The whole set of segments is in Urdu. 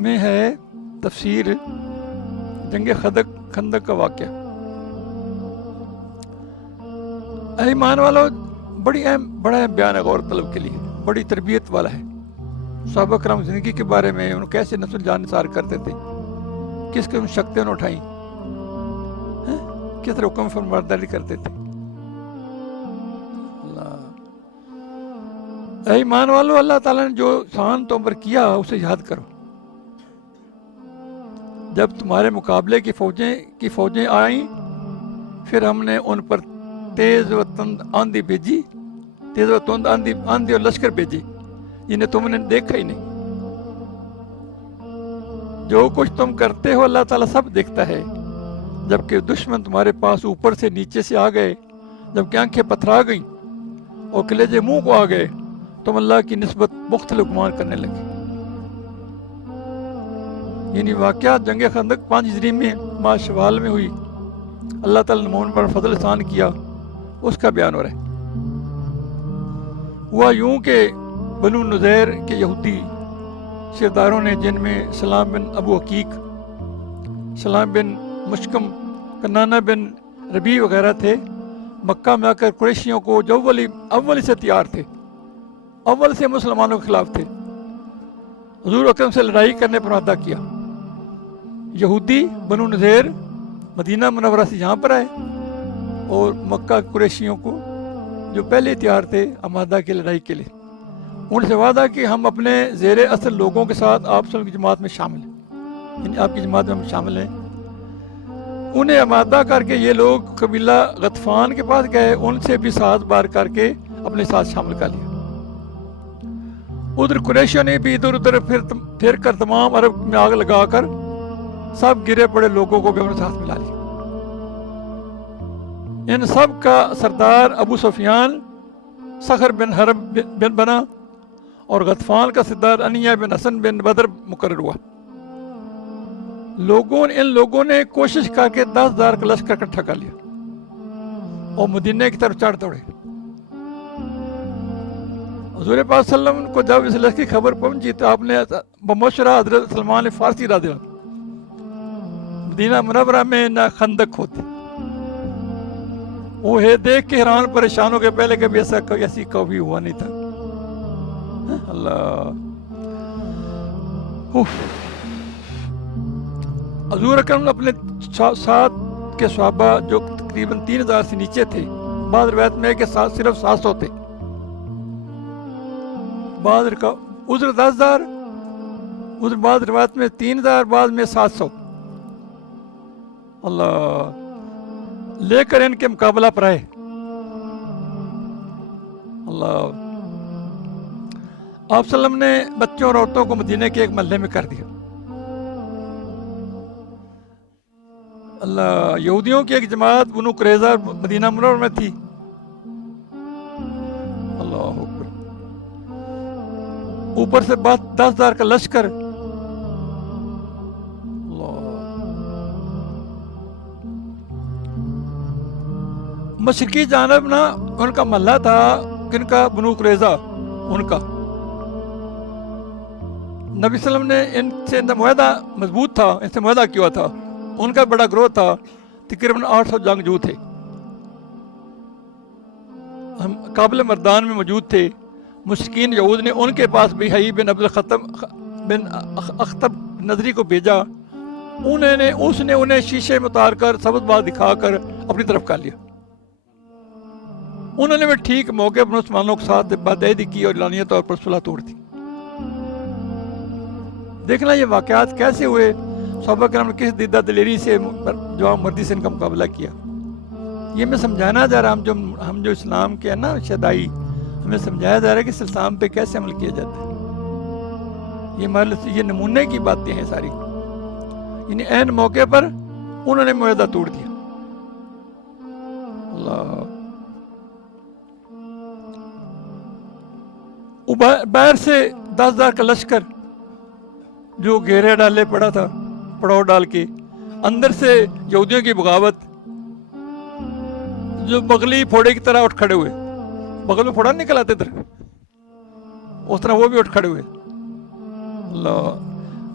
میں ہے تفسیر جنگ خندق کا واقعہ۔ اے ایمان والو، بڑا اہم بیان ہے غور طلب کے لیے، بڑی تربیت والا ہے۔ صحابہ کرام زندگی کے بارے میں انہوں کیسے نسل جان نثار کرتے تھے، کس قسم شکتیں انہوں اٹھائیں، کس طرح حکم فرمانبرداری کرتے تھے۔ اے ایمان والو، اللہ تعالیٰ نے جو احسان تم پر کیا اسے یاد کرو۔ جب تمہارے مقابلے کی فوجیں آئیں، پھر ہم نے ان پر تیز و تند آندھی بھیجی، تیز و تند آندھی اور لشکر بھیجی جنہیں تم نے دیکھا ہی نہیں۔ جو کچھ تم کرتے ہو اللہ تعالیٰ سب دیکھتا ہے۔ جبکہ دشمن تمہارے پاس اوپر سے نیچے سے آ گئے، جبکہ آنکھیں پتھرا گئیں اور کلیجے منہ کو آ گئے، تم اللہ کی نسبت مختلف گمان کرنے لگے۔ یعنی واقعات جنگ خندق 5 ہجری میں ماہ شوال میں ہوئی، اللہ تعالیٰ نے مومن پر فضل احسان کیا، اس کا بیان ہو رہا ہے۔ ہوا یوں کہ بنو نذیر کے یہودی سرداروں نے، جن میں سلام بن ابو حقیق، سلام بن مشکم، کنانہ بن ربیع وغیرہ تھے، مکہ میں آ کر قریشیوں کو جو اول سے تیار تھے، اول سے مسلمانوں کے خلاف تھے، حضور اکرم سے لڑائی کرنے پر وعدہ کیا۔ یہودی بنو نذیر مدینہ منورہ سے یہاں پر آئے اور مکہ قریشیوں کو جو پہلے تیار تھے آمادہ کی لڑائی کے لیے، ان سے وعدہ کہ ہم اپنے زیر اثر لوگوں کے ساتھ آپ سب کی جماعت میں شامل ہیں، یعنی آپ کی جماعت میں ہم شامل ہیں۔ انہیں آمادہ کر کے یہ لوگ قبیلہ غطفان کے پاس گئے، ان سے بھی ساتھ بار کر کے اپنے ساتھ شامل کر لیا۔ ادھر قریشیوں نے بھی ادھر ادھر پھر کر تمام عرب میں آگ لگا کر سب گرے پڑے لوگوں کو بھی اپنے ساتھ ملا لیا۔ ان سب کا سردار ابو سفیان صخر بن حرب بن بنا اور غطفان کا سردار انیہ بن حسن بن بدر مقرر ہوا۔ ان لوگوں نے کوشش کر کے 10,000 کا لشکر اکٹھا کر لیا اور مدینہ کی طرف چڑھ دوڑے۔ حضور پاک صلی اللہ علیہ وسلم کو جب اس لشکر کی خبر پہنچی تو آپ نے بمشورہ حضرت سلمان فارسی رضی اللہ مدینہ منورہ میں نہ خندق ہوتے، وہ ہے دیکھ کے حیران پریشان ہو گئے، پہلے کبھی ایسی کبھی ہوا نہیں تھا۔ اللہ حضور اکرم اپنے ساتھ کے صحابہ جو تقریباً 3,000 سے نیچے تھے، بعض روایت میں ہے کہ صرف 700 تھے، بعض ادھر 10,000، ادھر بعض روایت میں 3,000، بعض میں 700 اللہ لے کر ان کے مقابلہ پر آئے۔ اللہ آپ صلی اللہ علیہ وسلم نے بچوں اور عورتوں کو مدینہ کے ایک محلے میں کر دیا۔ اللہ یہودیوں کی ایک جماعت بنو قریظہ مدینہ منورہ میں تھی۔ اللہ اکبر، اوپر سے 10,000 کا لشکر۔ مشرقی جانب نا ان کا محلہ تھا، کن کا؟ بنو قریظہ، ان کا۔ نبی صلی اللہ علیہ وسلم نے ان سے معاہدہ مضبوط تھا، ان سے معاہدہ کیا تھا، ان کا بڑا گروہ تھا، تقریباً 800 جنگجو تھے، ہم قابل مردان میں موجود تھے۔ مشرکین یہود نے ان کے پاس بحیی بن عبد بن اخطب نظری کو بھیجا، اس نے انہیں شیشے میں اتار کر ثبت بات دکھا کر اپنی طرف کر لیا۔ انہوں نے بھی ٹھیک موقع پر مسلمانوں کے ساتھ بادعہدی کی اور اعلانیہ طور پر صلح توڑ دی۔ دیکھنا یہ واقعات کیسے ہوئے، صحابہ کرام نے کس دیدہ دلیری سے، جواب مردی سے ان کا مقابلہ کیا۔ یہ میں سمجھانا جا رہا، ہم جو اسلام کے ہیں نا شدائی، ہمیں سمجھایا جا رہا ہے کہ اس اسلام پہ کیسے عمل کیا جاتا ہے۔ یہ نمونے کی باتیں ہیں ساری، یعنی عین موقع پر انہوں نے معاہدہ توڑ دیا۔ اللہ باہر سے 10,000 کا لشکر جو گھیرے ڈالے پڑا تھا، پڑاؤ ڈال کے، اندر سے یہودیوں کی بغاوت، جو بغلی پھوڑے کی طرح اٹھ کھڑے ہوئے، بغل میں پھوڑا نکل آتے تھے اس طرح وہ بھی اٹھ کھڑے ہوئے۔ اللہ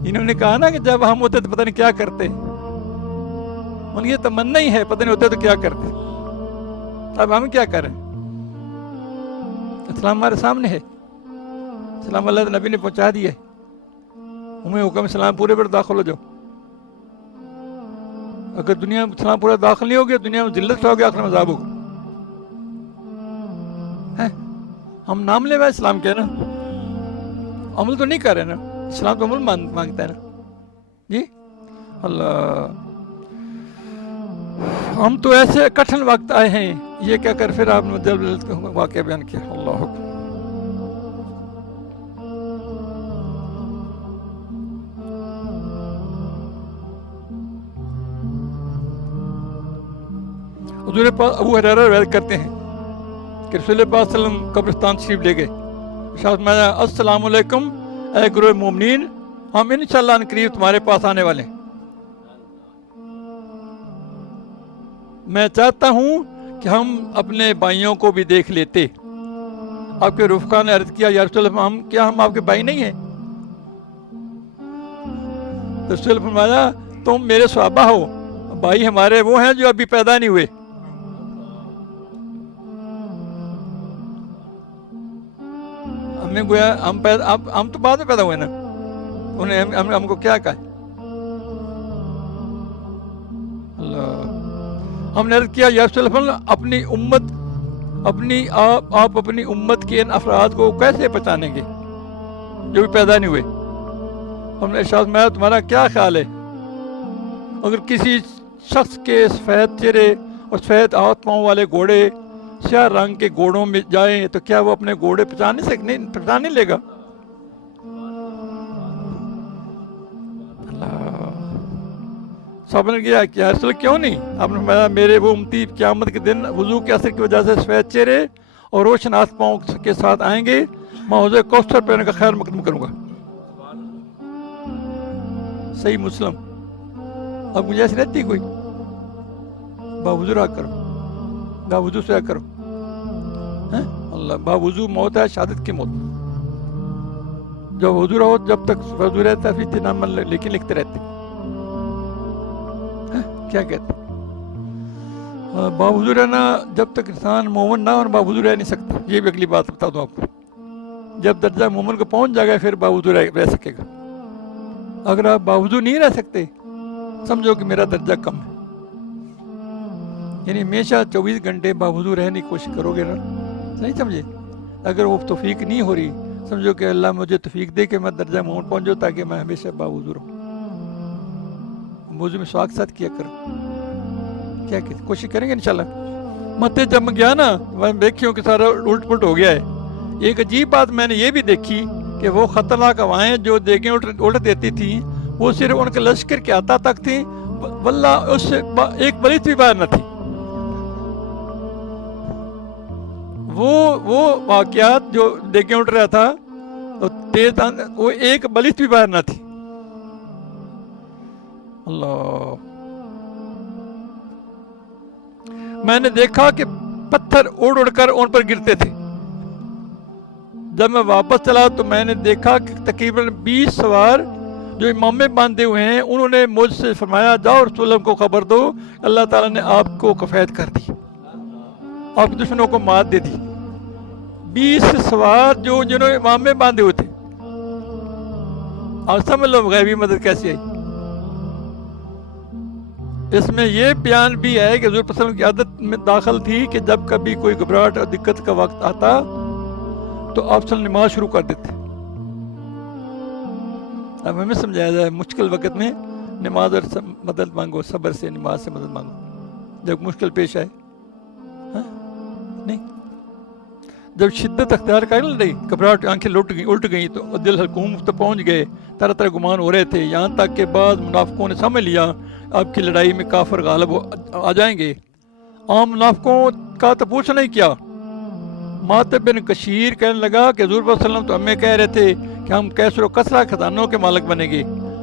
انہوں نے کہا نا کہ جب ہم ہوتے تو پتہ نہیں کیا کرتے، ان کی تمنا ہی ہے پتہ نہیں ہوتے تو کیا کرتے، اب ہم کیا کریں؟ اسلام ہمارے سامنے ہے، اسلام اللہ نبی نے پہنچا دیا ہے، ہمیں حکم اسلام پورے پر داخل ہو جاؤ. اگر دنیا میں اسلام پورا داخل نہیں ہوگی دنیا میں ذلت ہوگی، آخر میں عذاب ہوگا. ہم نام لے ہوئے اسلام کے نا، عمل تو نہیں کر رہے نا. اسلام تو عمل مانگتا ہے نا. جی اللہ، ہم تو ایسے کٹھن وقت آئے ہیں. یہ کہہ کر پھر آپ نے جلد واقعہ بیان کیا. اللہ حکم. حضور پاک ابو ہریرہ روایت کرتے ہیں کہ رسول پاک صلی اللہ علیہ وسلم قبرستان شریف لے گئے. شاید میں السلام علیکم اے گروہ مومنین، ہم انشاءاللہ ان قریب تمہارے پاس آنے والے ہیں. میں چاہتا ہوں کہ ہم اپنے بھائیوں کو بھی دیکھ لیتے. آپ کے رفقا نے عرض کیا یا رسول اللہ کیا ہم آپ کے بھائی نہیں ہیں؟ رسول فرمایا تم میرے صحابہ ہو، بھائی ہمارے وہ ہیں جو ابھی پیدا نہیں ہوئے. ہمیں گویا ہم تو بعد میں پیدا ہوئے نا، انہیں ہم کو کیا کہا. اللہ، ہم نے عرض کیا یا رسول اللہ اپنی امت آپ اپنی امت کے ان افراد کو کیسے پہچانیں گے جو بھی پیدا نہیں ہوئے؟ ہم نے ارشاد فرمایا تمہارا کیا خیال ہے اگر کسی شخص کے سفید چہرے اور سفید ہاتھ پاؤں والے گھوڑے سیاہ رنگ کے گھوڑوں میں جائیں تو کیا وہ اپنے گھوڑے پہچان نہیں لے گا؟ صاحب نے کیا کہ رسول کیوں نہیں؟ آپ نے فرمایا میرے وہ امتی قیامت کے دن وضو کے اثر کی وجہ سے سفید چہرے اور روشن ہاتھ پاؤں کے ساتھ آئیں گے، میں حوض کوثر پہ ان کا خیر مقدم کروں گا. صحیح مسلم. اب مجھے ایسی رہتی کوئی باوضو رہا کرو، باوضو سویا کرو. اللہ، باوضو موت ہے شہادت کی موت. جب وضو رہو جب تک وضو رہتا ہے پھر نام لیکن لکھتے رہتے. کیا کہتے باوضو رہنا، جب تک انسان مومن نہ ہو باوضو رہ نہیں سکتا. یہ بھی اگلی بات بتا دوں آپ کو. جب درجہ مومن کو پہنچ جائے گا پھر باوضو رہ سکے گا. اگر آپ باوضو نہیں رہ سکتے سمجھو کہ میرا درجہ کم ہے. یعنی ہمیشہ 24 گھنٹے باوضو رہنے کی کوشش کرو گے نا، نہیں سمجھے؟ اگر وہ توفیق نہیں ہو رہی سمجھو کہ اللہ مجھے توفیق دے کہ میں درجہ مومن پہنچ جاؤں تاکہ میں ہمیشہ باوضو رہوں. موضوع میں سواق ساتھ کیا کرو. کیا کہتے کوشش کریں گے انشاءاللہ. متے جب میں گیا نا میں دیکھیوں کہ سارا الٹ پلٹ ہو گیا ہے. ایک عجیب بات میں نے یہ بھی دیکھی کہ وہ خطرناک ہوائیں جو دیگیں الٹ دیتی تھیں وہ صرف ان کے لشکر کے آتا تک تھیں، واللہ اس سے ایک بلید بھی باہر نہ تھی. وہ واقعات جو دیگیں اٹھ رہا تھا تیز وہ ایک بلید بھی باہر نہ تھی. اللہ، میں نے دیکھا کہ پتھر اڑ کر ان پر گرتے تھے. جب میں واپس چلا تو میں نے دیکھا کہ تقریباً 20 سوار جو امامے باندھے ہوئے ہیں انہوں نے مجھ سے فرمایا جاؤ رسول اللہ کو خبر دو اللہ تعالیٰ نے آپ کو کفایت کر دی، آپ کے دشمنوں کو مات دے دی. 20 سوار جنہوں نے امامے باندھے ہوئے تھے. آپ سمجھ لو غیبی مدد کیسی آئی. اس میں یہ بیان بھی ہے کہ حضور صلی اللہ علیہ وسلم کی عادت میں داخل تھی کہ جب کبھی کوئی گھبراہٹ اور دقت کا وقت آتا تو آپ صلی اللہ علیہ وسلم نماز شروع کر دیتے. اب ہمیں سمجھایا جائے مشکل وقت میں نماز اور مدد مانگو، صبر سے نماز سے مدد مانگو جب مشکل پیش آئے. نہیں، جب شدت اختیار کر رہی گھبراہٹ آنکھیں الٹ گئیں تو دل حلقوم تو پہنچ گئے، طرح طرح گمان ہو رہے تھے، یہاں تک کہ بعض منافقوں نے سمجھ لیا آپ کی لڑائی میں کافر غالب آ جائیں گے. عام منافقوں کا تو پوچھنا ہی کیا. ماتب بن کشیر کہنے لگا کہ حضور صلی اللہ علیہ وسلم تو ہمیں کہہ رہے تھے کہ ہم کیسر و کثرہ خزانوں کے مالک بنیں گے.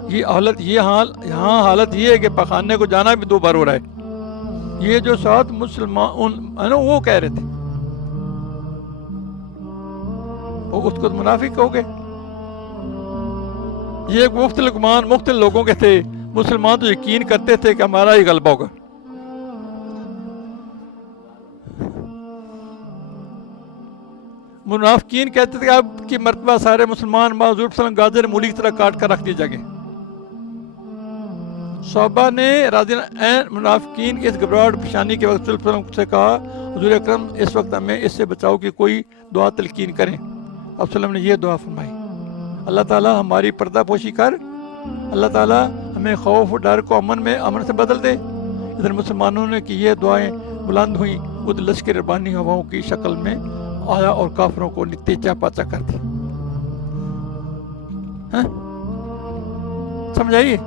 یہاں حالت یہ ہے کہ پخانے کو جانا بھی 2 بار ہو رہا ہے. یہ جو 7 مسلمان وہ کہہ رہے تھے وہ اس کو منافق ہو گئے. یہ ایک مختلف لوگوں کے تھے. مسلمان تو یقین کرتے تھے کہ ہمارا ہی غلبہ ہوگا. منافقین کہتے تھے کہ اب کی مرتبہ سارے مسلمان حضور صلی اللہ علیہ وسلم گاجر مولی کی طرح کاٹ کر رکھ دی جائیں گے. صحابہ نے راضی منافقین کی اس گھبراہٹ پیشانی کے وقت صلی اللہ علیہ وسلم سے کہا حضور اکرم اس وقت ہمیں اس سے بچاؤ کہ کوئی دعا تلقین کریں. اب صلی اللہ علیہ وسلم نے یہ دعا فرمائی, اللہ تعالیٰ ہماری پردہ پوشی کر, اللہ تعالیٰ ہمیں خوف و ڈر کو امن سے بدل دے. ادھر مسلمانوں نے کہ یہ دعائیں بلند ہوئیں, خود لشکر ربانی ہواؤں کی شکل میں آیا اور کافروں کو تیچا پاچا کر دی. سمجھ آئیے؟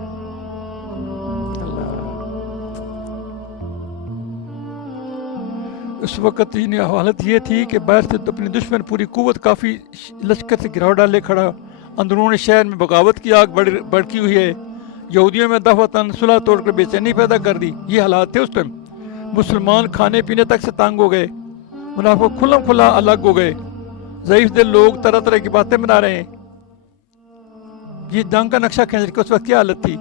اس وقت حالت یہ تھی کہ باہر سے اپنی دشمن پوری قوت کافی لشکر سے گراؤ ڈالے کھڑا, اندرون شہر میں بغاوت کی آگ بڑکی ہوئی ہے, یہودیوں میں دفعتاً صلح توڑ کر بے چینی پیدا کر دی. یہ حالات تھے اس ٹائم. مسلمان کھانے پینے تک سے تانگ ہو گئے, منافق کھلا الگ ہو گئے, ضعیف دل لوگ طرح طرح کی باتیں بنا رہے ہیں. یہ جنگ کا نقشہ کھینچ کے اس وقت کیا حالت تھی,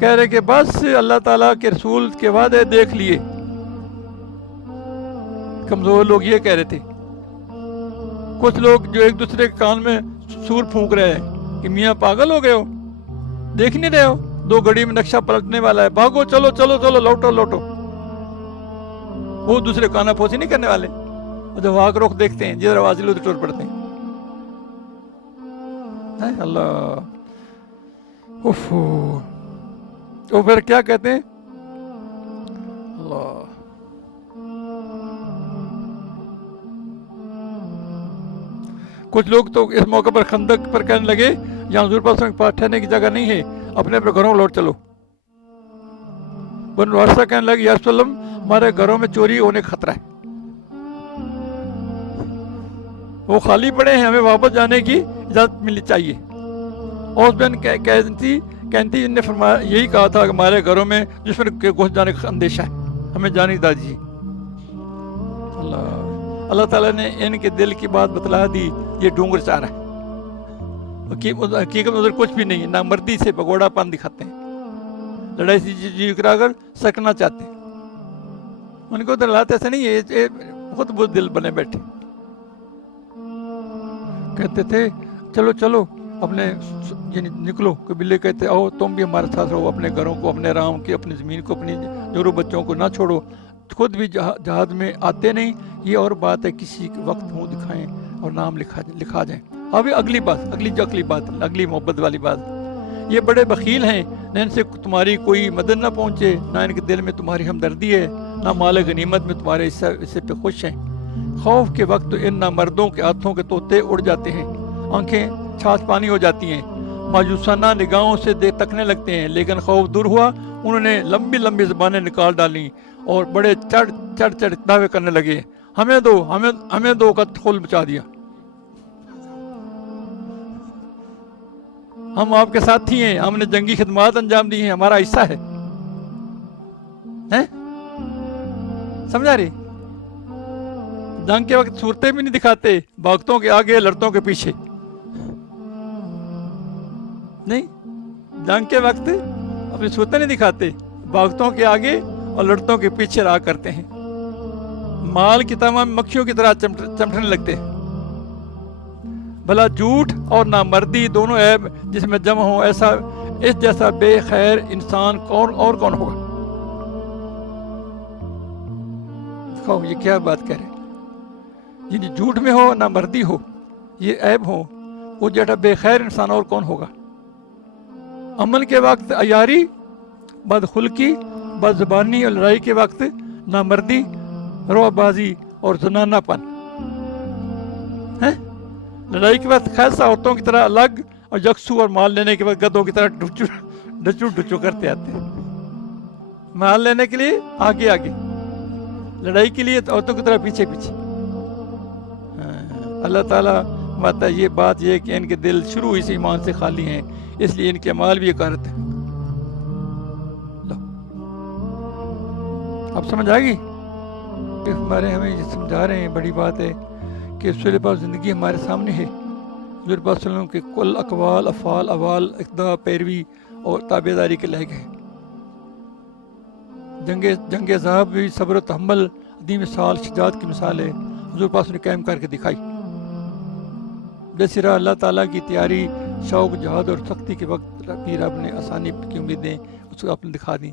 کہہ رہے کہ بس اللہ تعالیٰ کے رسول کے وعدے دیکھ لیے. کمزور لوگ یہ کہہ رہے تھے. کچھ لوگ جو ایک دوسرے کے کان میں سور پھونک رہے ہیں کہ میاں پاگل ہو گئے ہو, دیکھ نہیں رہے ہو 2 گھڑی میں نقشہ پلٹنے والا ہے, بھاگو چلو چلو چلو لوٹو. وہ دوسرے کانا پھوسی نہیں کرنے والے, جب واق رخ دیکھتے ہیں جدھر آواز لو ٹور پڑتے ہیں. اللہ تو پھر کیا کہتے ہیں, اللہ کچھ لوگ تو اس موقع پر خندق پر کہنے لگے یہاں حضور پاک کے پاس ٹھہرنے کی جگہ نہیں ہے, اپنے اپنے گھروں لوٹ چلو. بنو حارثہ کہنے لگے یا رسول اللہ ہمارے گھروں میں چوری ہونے کا خطرہ ہے, وہ خالی پڑے ہیں, ہمیں واپس جانے کی اجازت ملنی چاہیے. اور بہن کہتی نے فرمایا یہی کہا تھا کہ ہمارے گھروں میں دشمن کے گھس جانے کا اندیشہ ہے, ہمیں جانے کی اجازت دیجیے. اللہ تعالیٰ نے ان کے دل کی بات بتلا دی, یہ ڈونگر چاہ رہا ہے, حقیقت میں ادھر کچھ بھی نہیں ہے. نامردی سے بگوڑا پان دکھاتے ہیں, لڑائی سے جی کرا کر سکنا چاہتے ہیں. ان کو تو حالات ایسے نہیں ہے, خود بہت دل بنے بیٹھے. کہتے تھے چلو چلو اپنے یعنی نکلو, قبیلے کہتے آؤ تم بھی ہمارے ساتھ رہو, اپنے گھروں کو, اپنے رام کی, اپنی زمین کو, اپنی جورو بچوں کو نہ چھوڑو. خود بھی جہاد میں آتے نہیں, یہ اور بات ہے کسی وقت منہ دکھائیں اور نام لکھا جائیں. ابھی اگلی بات اگلی محبت والی بات, یہ بڑے بخیل ہیں, نہ ان سے تمہاری کوئی مدد نہ پہنچے, نہ ان کے دل میں تمہاری ہمدردی ہے, نہ مال غنیمت میں تمہارے حصے پہ خوش ہیں. خوف کے وقت ان نامردوں کے ہاتھوں کے طوطے اڑ جاتے ہیں, آنکھیں چھاچھ پانی ہو جاتی ہیں, مایوسانہ نگاہوں سے تکنے لگتے ہیں. لیکن خوف دور ہوا, انہوں نے لمبی زبانیں نکال ڈالیں اور بڑے چڑھ دعوے کرنے لگے, ہمیں دو کا خل مچا دیا, ہم آپ کے ساتھی ہیں, ہم نے جنگی خدمات انجام دی ہیں, ہمارا حصہ ہے. سمجھا رہی؟ جنگ کے وقت صورتیں بھی نہیں دکھاتے, بھاگتوں کے آگے لڑتوں کے پیچھے نہیں. جنگ کے وقت اپنی صورتیں نہیں دکھاتے, بھاگتوں کے آگے اور لڑتوں کے پیچھے رہا کرتے ہیں. مال کی تمام مکھیوں کی طرح چمٹنے لگتے ہیں. بھلا جھوٹ اور نامردی دونوں عیب جس میں جمع ہو, اس جیسا بے خیر انسان کون ہوگا. یہ کیا بات کہہ رہے ہیں, یعنی جھوٹ میں ہو, نامردی ہو, یہ عیب ہو, وہ جیسا بے خیر انسان اور کون ہوگا. عمل کے وقت عیاری, بدخلقی, بد زبانی اور لڑائی کے وقت نامردی, روح بازی اور زنانہ پن. لڑائی کے وقت خیصہ عورتوں کی طرح الگ, اور یکسو, اور مال لینے کے وقت گدھوں کی طرح ڈچو کرتے آتے ہیں. مال لینے کے لیے آگے, لڑائی کے لیے عورتوں کی طرح پیچھے. اللہ تعالیٰ ماتا یہ بات یہ کہ ان کے دل شروع اس ایمان سے خالی ہیں, اس لیے ان کے اعمال بھی اکارت ہیں. اب سمجھ آ گئی ہمارے, ہمیں یہ سمجھا رہے ہیں, بڑی بات ہے کہ رسول پاک زندگی ہمارے سامنے ہے, حضور پاک صلی اللہ علیہ وسلم کے کل اقوال افعال اوال اقتداء پیروی اور تابع داری کے لائق ہے۔ جنگ عذاب بھی صبر و تحمل عظیم مثال شجاعت کی مثال ہے، حضور پاک نے قائم کر کے دکھائی۔ جیسی راہ اللہ تعالیٰ کی تیاری شوق جہاد اور سختی کے وقت بھی رب نے آسانی کی امیدیں اس کو آپ نے دکھا دیں۔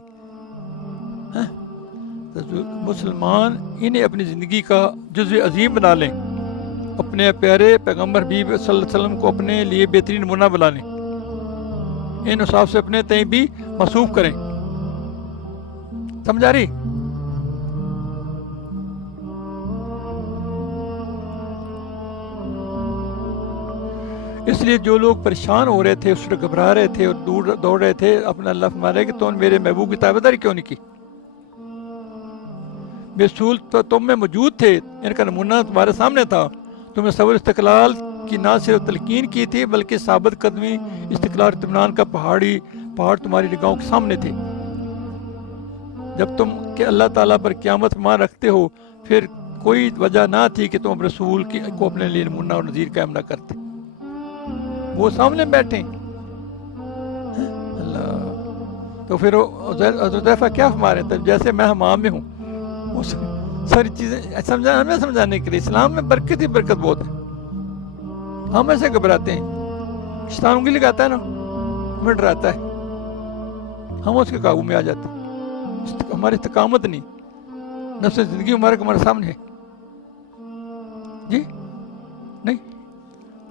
مسلمان انہیں اپنی زندگی کا جزو عظیم بنا لیں، اپنے پیارے پیغمبر حبیب صلی اللہ علیہ وسلم کو اپنے لیے بہترین نمونہ بنا لیں، ان حساب سے اپنے تئیں بھی موصوف کریں۔ سمجھا رہی؟ اس لیے جو لوگ پریشان ہو رہے تھے، اس سے گھبرا رہے تھے اور دور دوڑ رہے تھے، اپنا اللہ فرما رہے کہ تو میرے محبوب کی تابعداری کیوں نہیں کی؟ بے رسول تو تم میں موجود تھے، ان کا نمونہ تمہارے سامنے تھا، تمہیں صبر استقلال کی نہ صرف تلقین کی تھی بلکہ ثابت قدمی استقلال اطمینان کا پہاڑ تمہاری نگاہوں کے سامنے تھے۔ جب تم کہ اللہ تعالیٰ پر قیامت مان رکھتے ہو، پھر کوئی وجہ نہ تھی کہ تم رسول کو اپنے لیے نمونہ اور نظیر قائم نہ کرتے، وہ سامنے بیٹھے۔ اللہ تو پھر حذیفہ کیا فرما رہے تھے؟ جیسے میں حمام میں ہوں، وہ ساری چیزیں ہمیں سمجھانے کے لیے اسلام میں برکت ہی برکت بہت ہے۔ ہم ایسے گھبراتے ہیں، شیطان انگلی لگاتا ہے نا، ہمیں ڈراتا ہے، ہم اس کے قابو میں آ جاتے ہیں۔ ہماری استقامت نہیں، نفس زندگی ہمارے سامنے ہے جی نہیں۔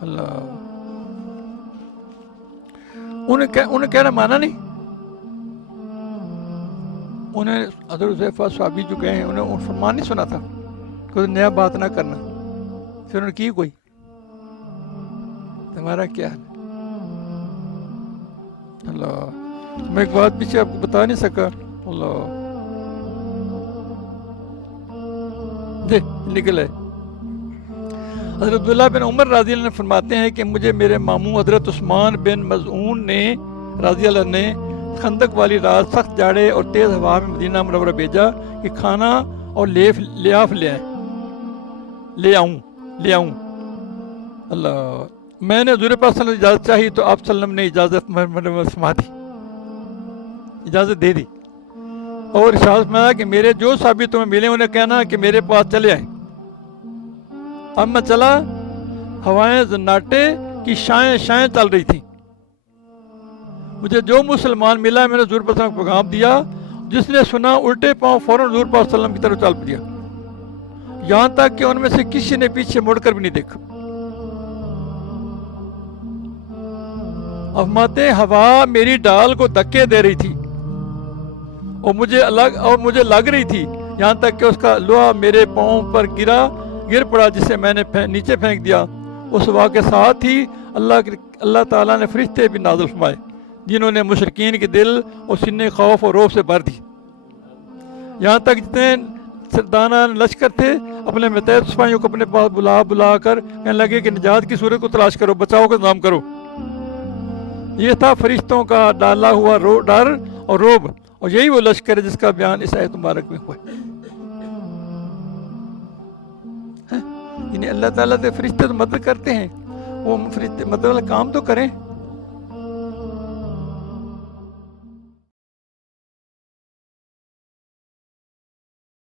اللہ انہیں کہنا مانا نہیں، انہیں حضرت حذیفہ صحابی جو گئے ہیں انہیں فرمان نہیں سنا تھا، کوئی نیا بات نہ کرنا، پھر انہوں نے کی کوئی؟ تمہارا کیا حال ہے؟ اللہ میں ایک بات پیچھے آپ کو بتا نہیں سکا، اللہ جی نکل ہے۔ حضرت عبداللہ بن عمر رضی اللہ عنہ فرماتے ہیں کہ مجھے میرے ماموں حضرت عثمان بن مظعون نے رضی اللہ عنہ نے خندق والی رات سخت جاڑے اور تیز ہوا میں مدینہ منورہ بھیجا کہ کھانا اور لیاف لے آؤں۔ اللہ میں نے حضور پاک صلی اللہ علیہ وسلم اجازت چاہی تو آپ صلی اللہ علیہ وسلم نے اجازت فرما دی، اجازت دے دی، اور ارشاد فرمایا کہ میرے جو صحابی تمہیں ملے انہیں کہنا کہ میرے پاس چلے آئیں۔ اب میں چلا، ہوائیں زناٹے کی شائیں چل رہی تھیں، مجھے جو مسلمان ملا میں نے حضور پاک صلی اللہ علیہ وسلم کو پیغام دیا، جس نے سنا الٹے پاؤں فوراً حضور پاک صلی اللہ علیہ وسلم کی طرف چل پڑیا، یہاں تک کہ ان میں سے کسی نے پیچھے مڑ کر بھی نہیں دیکھا۔ افماتے ہوا میری ڈال کو دھکے دے رہی تھی اور مجھے لگ رہی تھی، یہاں تک کہ اس کا لوہا میرے پاؤں پر گر پڑا، جسے میں نے نیچے پھینک دیا۔ اس واقعے کے ساتھ ہی اللہ تعالیٰ نے فرشتے بھی نازل فرمائے جنہوں نے مشرکین کے دل اور سینے خوف اور روب سے بھر دی، یہاں تک جتنے سردانہ لشکر تھے اپنے متحد سپاہیوں کو اپنے پاس بلا کر کہنے لگے کہ نجات کی صورت کو تلاش کرو، بچاؤ کا انتظام کرو۔ یہ تھا فرشتوں کا ڈالا ہوا ڈر اور روب، اور یہی وہ لشکر ہے جس کا بیان اس آیت مبارک میں ہوا ہے۔ یعنی اللہ تعالیٰ سے فرشتے تو مدد کرتے ہیں، وہ فرشتے مدد والا کام تو کریں۔